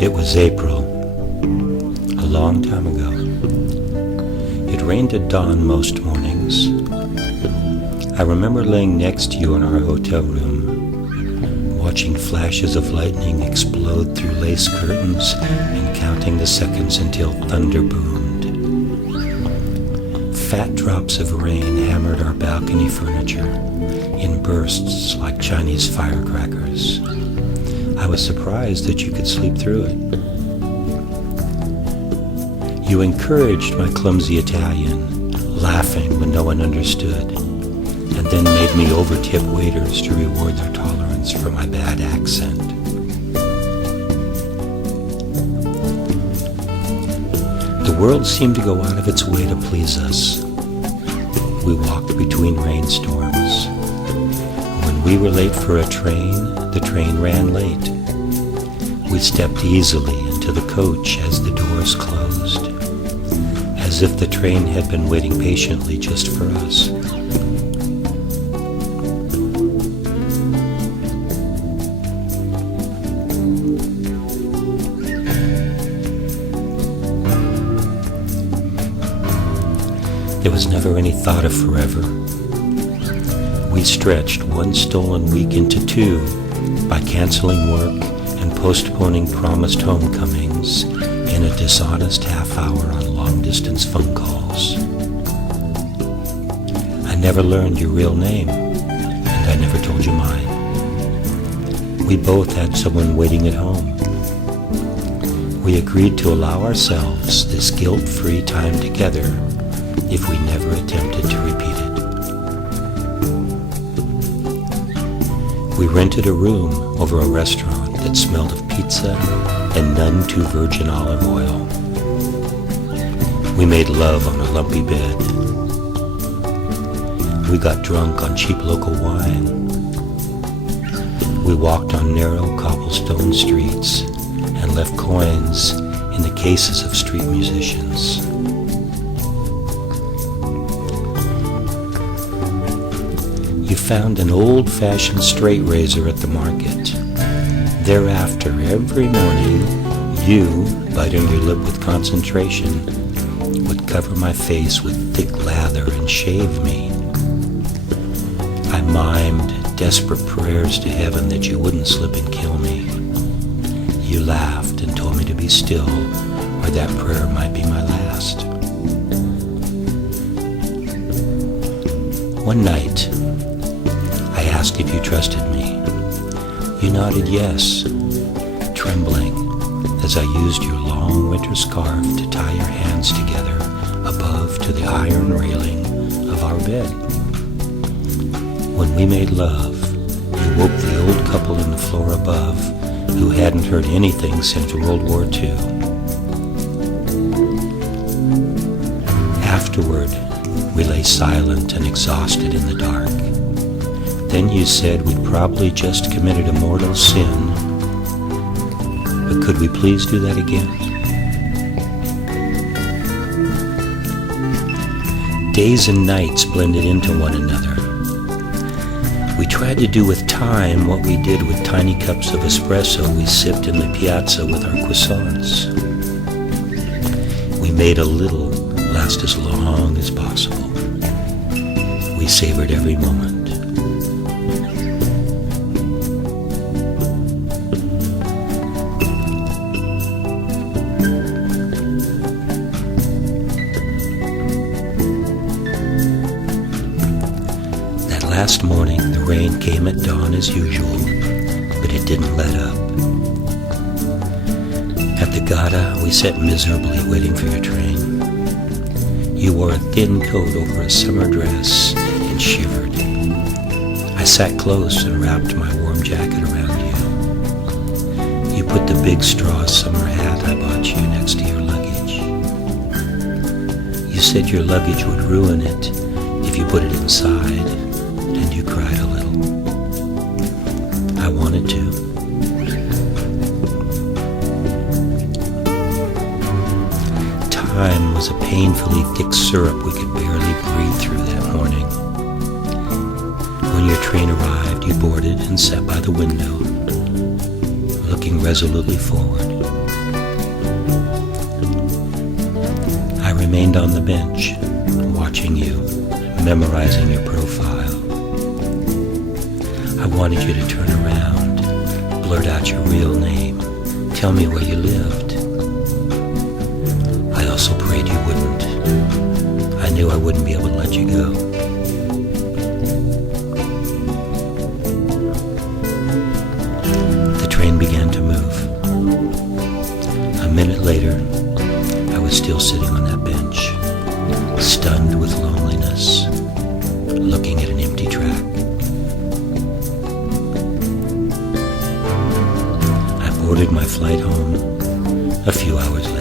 It was April, a long time ago. It rained at dawn most mornings. I remember laying next to you in our hotel room, watching flashes of lightning explode through lace curtains and counting the seconds until thunder boomed. Fat drops of rain hammered our balcony furniture in bursts like Chinese firecrackers. I was surprised that you could sleep through it. You encouraged my clumsy Italian, laughing when no one understood, and then made me over-tip waiters to reward their tolerance for my bad accent. The world seemed to go out of its way to please us. We walked between rainstorms. When we were late for a train, the train ran late. We stepped easily into the coach as the doors closed, as if the train had been waiting patiently just for us. There was never any thought of forever. We stretched one stolen week into two by canceling work and postponing promised homecomings in a dishonest half hour on long-distance phone calls. I never learned your real name, and I never told you mine. We both had someone waiting at home. We agreed to allow ourselves this guilt-free time together if we never attempted to repeat it. We rented a room over a restaurant that smelled of pizza and none too virgin olive oil. We made love on a lumpy bed. We got drunk on cheap local wine. We walked on narrow cobblestone streets and left coins in the cases of street musicians. You found an old-fashioned straight razor at the market. Thereafter, every morning, you, biting your lip with concentration, would cover my face with thick lather and shave me. I mimed desperate prayers to heaven that you wouldn't slip and kill me. You laughed and told me to be still, or that prayer might be my last. One night, I asked if you trusted me. You nodded yes, trembling as I used your long winter scarf to tie your hands together above to the iron railing of our bed. When we made love, you woke the old couple in the floor above who hadn't heard anything since World War II. Afterward, we lay silent and exhausted in the dark. Then you said we'd probably just committed a mortal sin. But could we please do that again? Days and nights blended into one another. We tried to do with time what we did with tiny cups of espresso we sipped in the piazza with our croissants. We made a little last as long as possible. We savored every moment. Last morning, the rain came at dawn as usual, but it didn't let up. At the Gata, we sat miserably waiting for your train. You wore a thin coat over a summer dress and shivered. I sat close and wrapped my warm jacket around you. You put the big straw summer hat I bought you next to your luggage. You said your luggage would ruin it if you put it inside. And you cried a little. I wanted to. Time was a painfully thick syrup we could barely breathe through that morning. When your train arrived, you boarded and sat by the window, looking resolutely forward. remained on the bench, watching you, memorizing your profile. I wanted you to turn around, blurt out your real name, tell me where you lived. I also prayed you wouldn't. I knew I wouldn't be able to let you go. The train began to move. A minute later, I was still sitting on that bench, stunned with loneliness, looking at an empty track. I boarded my flight home a few hours later.